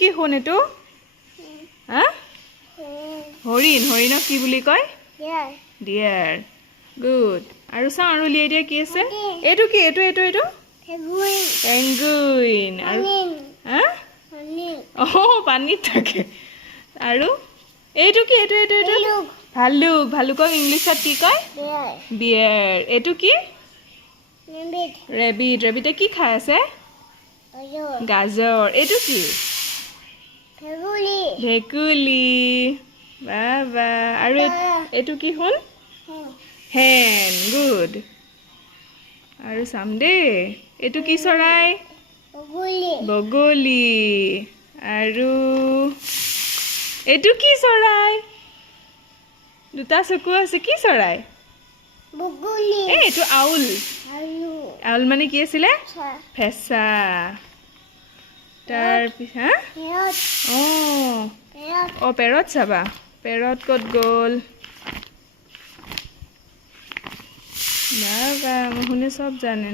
কি শুন এইটো হা হৰিণ হৰিণক কি বুলি কয় ডিয়াৰ গুড আৰু চাওঁ আৰু উলিয়াই দিয়া কি আছে এইটো কি এইটো এইটো এইটো পেঙ্গুইন আৰু হা পানীত থাকে আৰু এইটো কি এইটো এইটো এইটো ভালুক ভালুকক ইংলিছত কি কয় বিয়াৰ এইটো কি ৰেবিট ৰেবিটে কি খাই আছে গাজৰ এইটো কি ভেকুলি বাবা আৰু এইটো কি হ'ল হেন গুড আৰু চাম দেই এইটো কি চৰাই বগলী আৰু এইটো কি চৰাই দুটা চকু আছে কি চৰাই এইটো আউল আউল মানে কি আছিলে ফেঁচা তাৰপিছত পেৰট চাবা পেৰট ক'ত গ'ল বাবা শুনে চব জানে